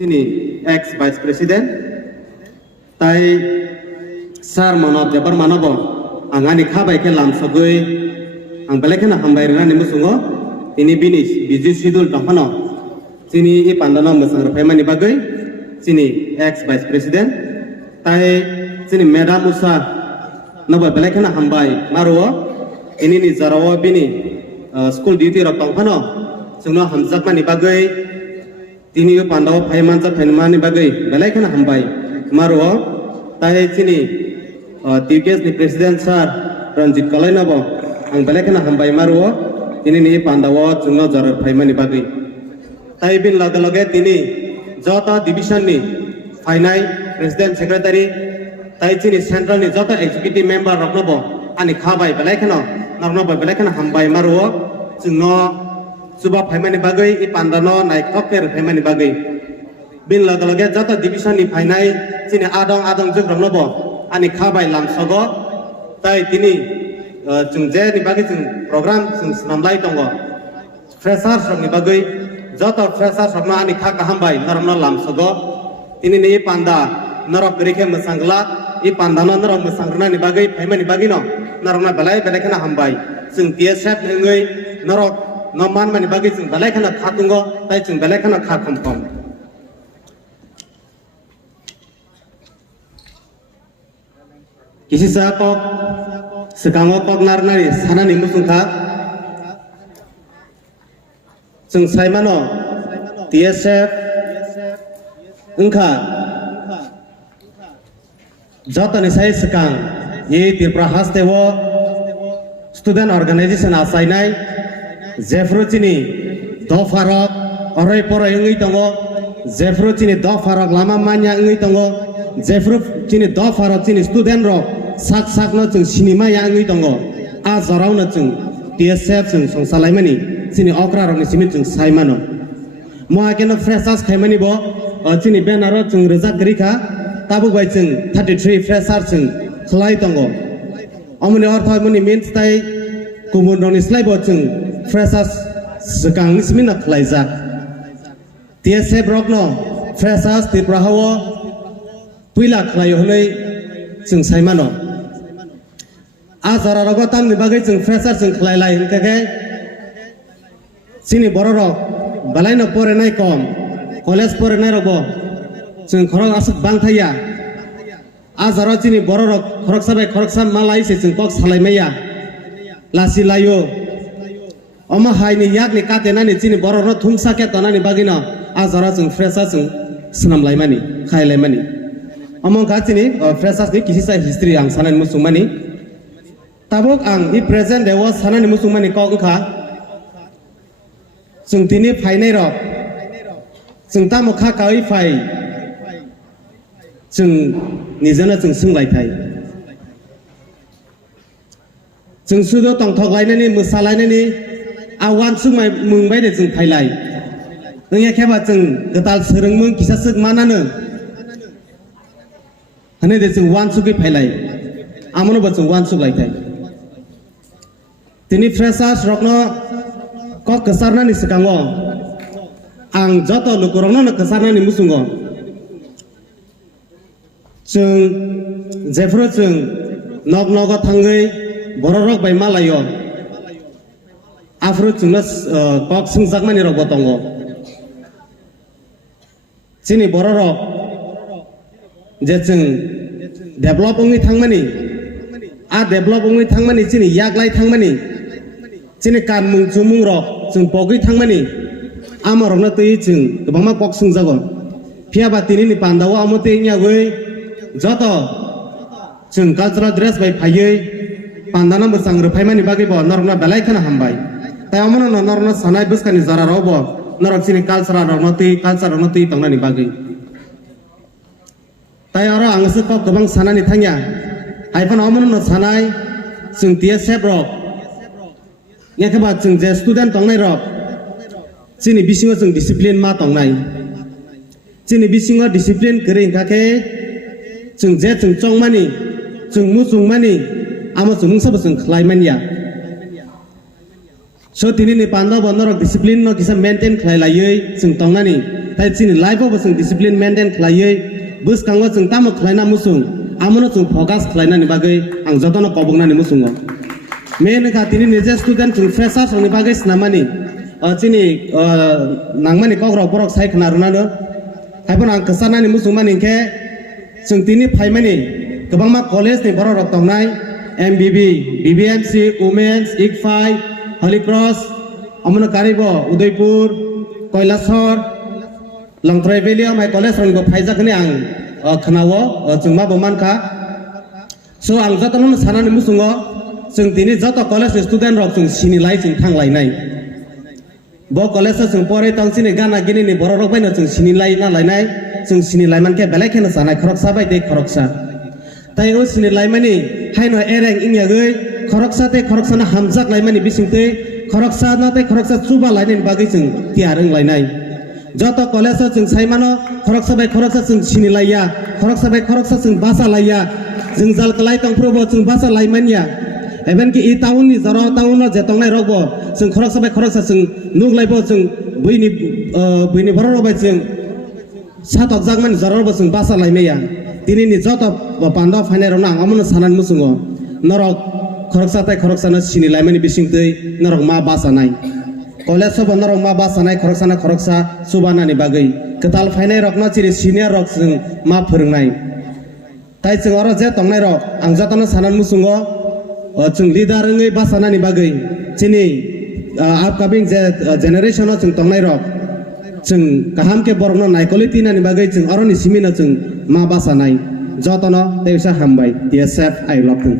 Ini ex vice president tai sar manab jabar manabo angani khabai ke lam sagoi ang belekena hambai rani musungo ini binis biju sidul tampano sini I pandana musang rafemani bagai sini ex vice president tai sini madam musa nabo belekena hambai marwo ini ni zarawa bini school duty rok tampano sungno hamzak mani bagai tini yo pandaw phaiman cha phainmani bagai belai khana hambai marwa tai chini TPS ni president sir Ranjit Kalai nabo ang belai khana hambai marwa tini ni pandaw chungno jar phaimani bagai tai bin lage tini jota division ni phainai president secretary tai chini central ni jota executive member rok nabo ani khabai belai khana narnobo belai khana hambai marwa chungno Subab phaimani bagai I pandano naik koper phaimani bagai bin lage jata division ni phainai chini adong jog ranglobo ani khabai lam sogo tai tini chungje ni bagai chung program chung snamlai tongo freshers rok ni bagai jata freshers rok ani kha kahambai naramno lam sogo tini ni panda norok rikhe musangla I pandano norok musangrna ni bagai phaimani bagai no naramna belai khana hambai chung TSF ngei norok Noman mani bagi chung belai khana khatungo tai chung belai khana kha kompom kisi sa kok sekango kok narnari sana ni musungkha chung saimano TSF engkha jota ni sai sekang ye Tripura hastewo student organization asainai Zefro chini do farok orai poro ngi tongo Zefro chini do farok lama manya ngi tongo Zefro chini do farok chini student ro sak no chung sinima ya ngi tongo a zarau na chung TSF chung songsalai mani chini okra ro ni simi chung saimano mo akeno freshers khaimani bo chini banner chung rejak grikha tabu bai chung 33 freshers chung khlai tongo amuni ortha mani means tai kumun roni slai bo chung freshers sekang ni simina khlaijak TSF rokno freshers Tripura hawo puila khlaio hlei chung saimano azara rogo tamni bagai chung freshers chung khlailai hinkake sini bororok balaino pore nai kom college pore nai rogo chung khorok asuk bang thaya azara chini bororok khorok sam malai se chung kok salai maya lasi layo Oma hai ni yak ni katena ni chini bororo thungsa ke tona ni bagina azara chung freshers chung snam laimani khai laimani among ka chini freshers ni kisi sa history ang sanan musumani tabok ang I present dewa sanan musumani ko kha chung tini phainai ro chung ta mokha kai phai chung nijana chung sunglai thai chung sudo tong thok lainani musalainani awan sumai mungbai de chung thailai nge kheba chung gatal sereng mung kisa suk manano hane de chung wan suki phailai amono ba chung wan suk lai thai tini freshers rokno ko kasarna ni sekango ang joto lukurongno na kasarna ni musungo chung Zefro chung nog thangai bororok bai malayo afro chungna kok sungjak mani rok botongo chini bororok je chung develop ongi thangmani a develop ongi thangmani chini yaklai thangmani chini kan mung chumung rok chung pogui thangmani amarokna tui chung gobangma kok sungjago phiaba tini ni pandawa amote nyagoi joto chung cultural dress bai phaioi pandana musang ruphaimani bagi bo norna belai khana hambai tai amono norna sanai buskani zara robo norok chini cultural ronoti tongnani bagi tai aro angsu kok gobang sanani thangya haifan amono sanai chung TSF rok yakhaba chung je student tongnai rok chini bisingo chung discipline ma tongnai chini bisingo discipline kering kake chung je chung chongmani chung musungmani amo chung sab chung khlaimania so tini ni panda bonorok discipline no kisa maintain khlai laioi chung tongnani tai chini life bo sung discipline maintain khlaiye bus kango sung tamo khlaina musung amono sung focus khlaina ni bagai ang jotono kobongna ni musungo main ka tini nije student sung freshers ni bagai snamani chini nangmani kokro borok sai khna runa no haibon ang kesana ni musungmani ke sung tini phaimani kobangma college ni borok rok tongnai MBB, BBMC, Women's, ICFI, Holy Cross, Amono Karibo, Udaipur, Koilasor, Langtrai Valley, my college on go Paiza Kanyang, Kanawo, Zungma Bomanka. So ang Zatanon Sanan Musungo, Sung Tini Zata College student rock Sung Sini Light in Tang Lai Nai. Bo College Sung Pore Tang Sini Gana Guinea, Bororo Bena Sung Sini Lai Nai, Sung Sini Laiman Ke Belakan Sana, Kroksa by Day Kroksa. Tayo Sini Laimani, Haino Ereng Inyagui, Kroksa te Kroksana Hamzak Laimani Bisinte, Kroksa Nate Kroksa Suba Lainin Bagising, Tiarang Lainai. Joto Kolesa Sung Saimano, Kroksa by Kroksa Sung Sinilaya, Kroksa by Kroksa Sung Basa Laya, Sung Zalkalai Tong Probo Sung Basa Laimania. Even ki itaun ni zaro taun no jetong nai robo, Sung Kroksa by Kroksa Sung Nuk Laibo Sung Buini Bororo by Sung Satok Zagman Zarobo Sung Basa Laimea. Tini ni joto pando phane rona amono sanan musungo norok khoroksa tai khoroksa na sini laimani bisingtei norok ma basa nai college so norok ma basa nai khoroksa na khoroksa subana ni bagai ketal phane rok na chiri senior rok sing ma phurungnai tai chung oro je tongnai rok ang jotano sanan musungo chung leader ngai basa na ni bagai chini upcoming generation no chung tongnai rok chung kaham ke borno naikoli tina ni bagai chung oro ni simina chung ma basa nai jotono teisa hambai TSF I love you.